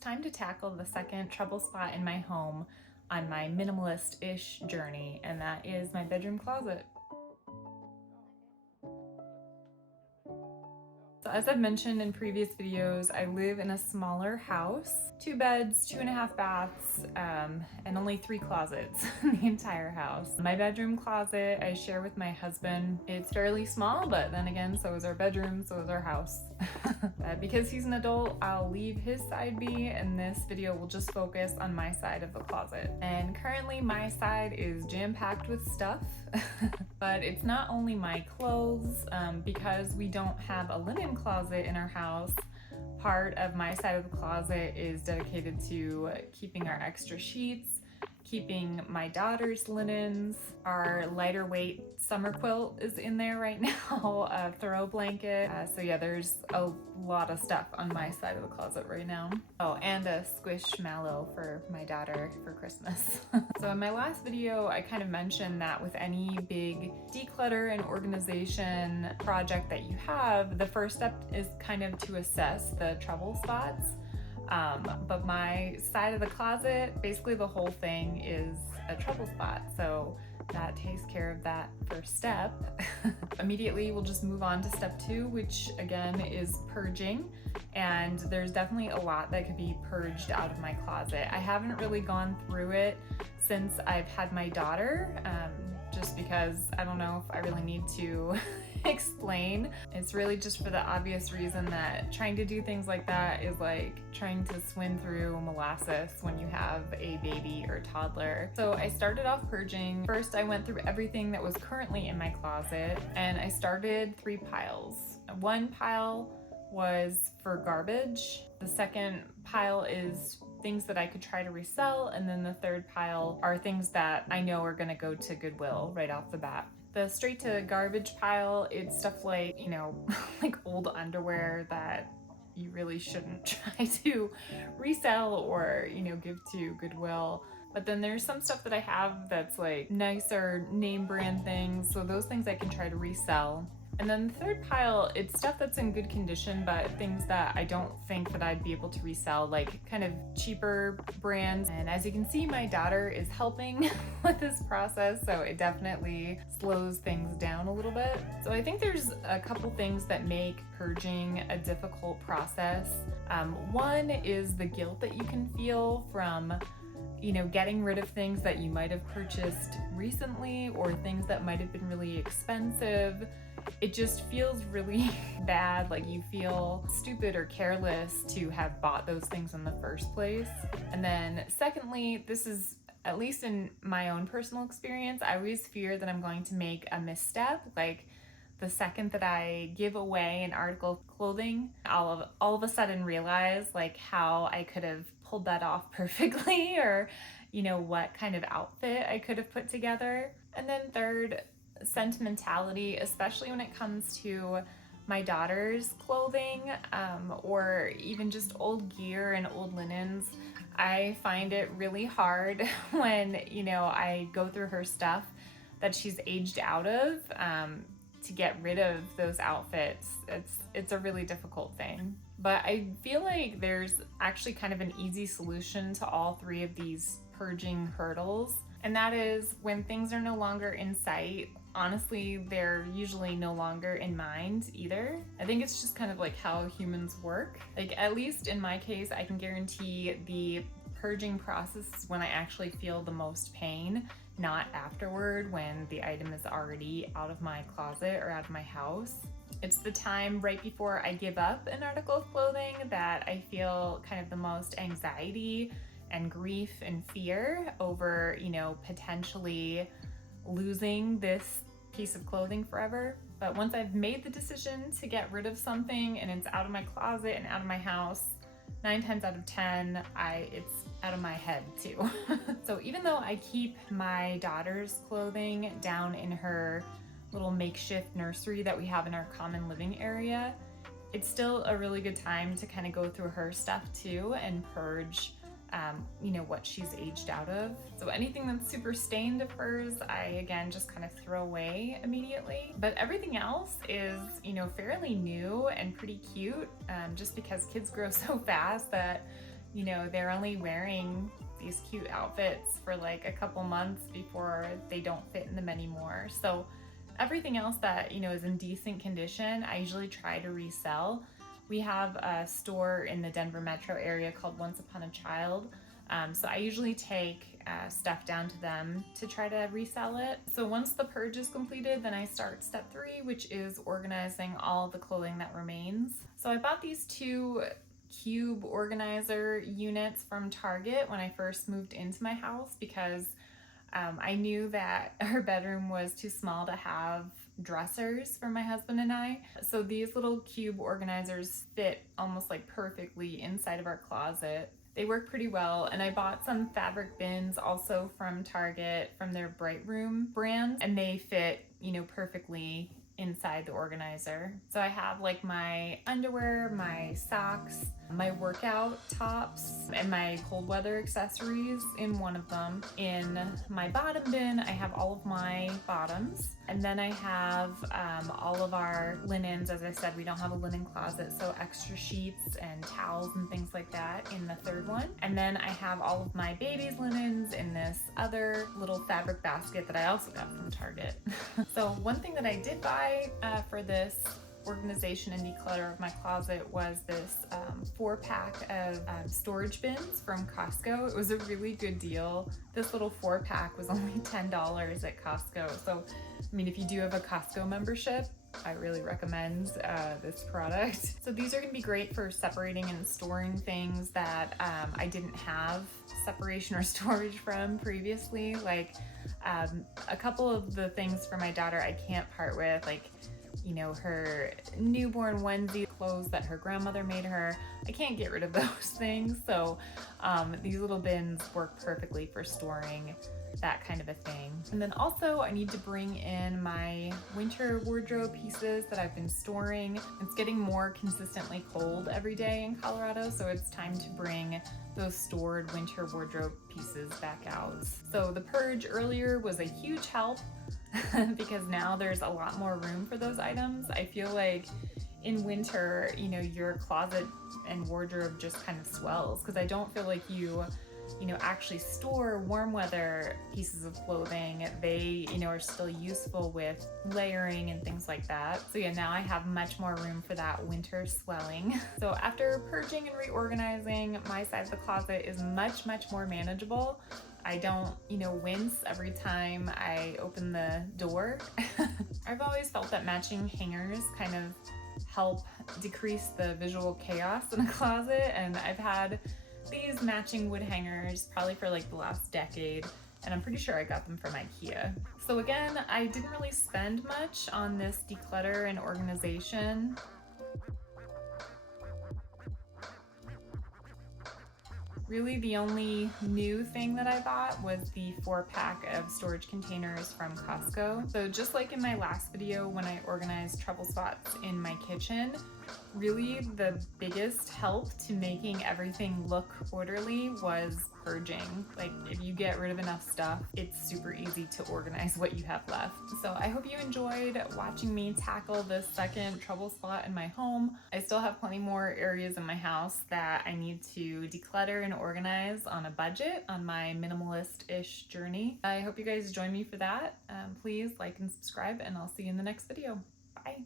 time to tackle the second trouble spot in my home on my minimalist-ish journey, and that is my bedroom closet. So as I've mentioned in previous videos, I live in a smaller house, 2 beds, 2.5 baths, and only 3 closets in the entire house. My bedroom closet I share with my husband. It's fairly small, but then again, so is our bedroom, so is our house. Because he's an adult, I'll leave his side be, and this video will just focus on my side of the closet. And currently my side is jam-packed with stuff, but it's not only my clothes, because we don't have a linen closet in our house. Part of my side of the closet is dedicated to keeping our extra sheets, keeping my daughter's linens. Our lighter weight summer quilt is in there right now, a throw blanket. So yeah, there's a lot of stuff on my side of the closet right now. Oh, and a squishmallow for my daughter for Christmas. So in my last video, I kind of mentioned that with any big declutter and organization project that you have, the first step is kind of to assess the trouble spots. But my side of the closet, basically the whole thing is a trouble spot. So that takes care of that first step. Immediately, we'll just move on to step 2, which again is purging. And there's definitely a lot that could be purged out of my closet. I haven't really gone through it since I've had my daughter, just because I don't know if I really need to explain. It's really just for the obvious reason that trying to do things like that is like trying to swim through molasses when you have a baby or toddler. So I started off purging. First, I went through everything that was currently in my closet, and I started 3 piles. One pile was for garbage. The second pile is things that I could try to resell, and then the third pile are things that I know are gonna go to Goodwill right off the bat. The straight to garbage pile, it's stuff like, you know, like old underwear that you really shouldn't try to resell or, you know, give to Goodwill. But then there's some stuff that I have that's like nicer name brand things, so those things I can try to resell. And then the third pile, it's stuff that's in good condition, but things that I don't think that I'd be able to resell, like kind of cheaper brands. And as you can see, my daughter is helping with this process, so it definitely slows things down a little bit. So I think there's a couple things that make purging a difficult process. One is the guilt that you can feel from, you know, getting rid of things that you might have purchased recently or things that might have been really expensive. It just feels really bad, like you feel stupid or careless to have bought those things in the first place. And then secondly, this is, at least in my own personal experience, I always fear that I'm going to make a misstep. Like the second that I give away an article of clothing, I'll all of a sudden realize like how I could have pulled that off perfectly, or, you know, what kind of outfit I could have put together. And then third, sentimentality, especially when it comes to my daughter's clothing, or even just old gear and old linens. I find it really hard when, you know, I go through her stuff that she's aged out of, to get rid of those outfits. It's a really difficult thing. But I feel like there's actually kind of an easy solution to all 3 of these purging hurdles. And that is when things are no longer in sight. Honestly, they're usually no longer in mind either. I think it's just kind of like how humans work. Like, at least in my case, I can guarantee the purging process is when I actually feel the most pain, not afterward when the item is already out of my closet or out of my house. It's the time right before I give up an article of clothing that I feel kind of the most anxiety and grief and fear over, you know, potentially losing this piece of clothing forever. But once I've made the decision to get rid of something and it's out of my closet and out of my house, 9 times out of 10, it's out of my head too. So even though I keep my daughter's clothing down in her little makeshift nursery that we have in our common living area, it's still a really good time to kind of go through her stuff too and purge you know, what she's aged out of. So anything that's super stained of hers, I again just kind of throw away immediately. But everything else is, you know, fairly new and pretty cute, just because kids grow so fast that you know, they're only wearing these cute outfits for like a couple months before they don't fit in them anymore. So everything else that, you know, is in decent condition, I usually try to resell. We have a store in the Denver metro area called Once Upon a Child. So I usually take stuff down to them to try to resell it. So once the purge is completed, then I start step 3, which is organizing all the clothing that remains. So I bought these 2 cube organizer units from Target when I first moved into my house because I knew that our bedroom was too small to have dressers for my husband and I. So these little cube organizers fit almost like perfectly inside of our closet. They work pretty well, and I bought some fabric bins also from Target from their Bright Room brand, and they fit, you know, perfectly inside the organizer. So I have like my underwear, my socks, my workout tops, and my cold weather accessories in one of them. In my bottom bin, I have all of my bottoms. And then I have all of our linens. As I said, we don't have a linen closet, so extra sheets and towels and things like that in the third one. And then I have all of my baby's linens in this other little fabric basket that I also got from Target. So one thing that I did buy for this organization and declutter of my closet was this 4-pack of storage bins from Costco. It was a really good deal. This little 4-pack was only $10 at Costco. So, I mean, if you do have a Costco membership, I really recommend this product. So these are gonna be great for separating and storing things that I didn't have separation or storage from previously. Like a couple of the things for my daughter I can't part with, like, you know, her newborn onesie clothes that her grandmother made her. I can't get rid of those things. So these little bins work perfectly for storing that kind of a thing. And then also I need to bring in my winter wardrobe pieces that I've been storing. It's getting more consistently cold every day in Colorado, so it's time to bring those stored winter wardrobe pieces back out. So the purge earlier was a huge help because now there's a lot more room for those items. I feel like in winter, you know, your closet and wardrobe just kind of swells because I don't feel like you know, actually store warm weather pieces of clothing. They, you know, are still useful with layering and things like that. So yeah, now I have much more room for that winter swelling. So after purging and reorganizing, my side of the closet is much, much more manageable. I don't, you know, wince every time I open the door. I've always felt that matching hangers kind of help decrease the visual chaos in a closet, and I've had these matching wood hangers probably for like the last decade, and I'm pretty sure I got them from IKEA. So again, I didn't really spend much on this declutter and organization. Really the only new thing that I bought was the 4-pack of storage containers from Costco. So just like in my last video when I organized trouble spots in my kitchen, really the biggest help to making everything look orderly was purging. Like, if you get rid of enough stuff, it's super easy to organize what you have left. So I hope you enjoyed watching me tackle this second trouble spot in my home. I still have plenty more areas in my house that I need to declutter and organize on a budget on my minimalist-ish journey. I hope you guys join me for that. Please like and subscribe, and I'll see you in the next video. Bye.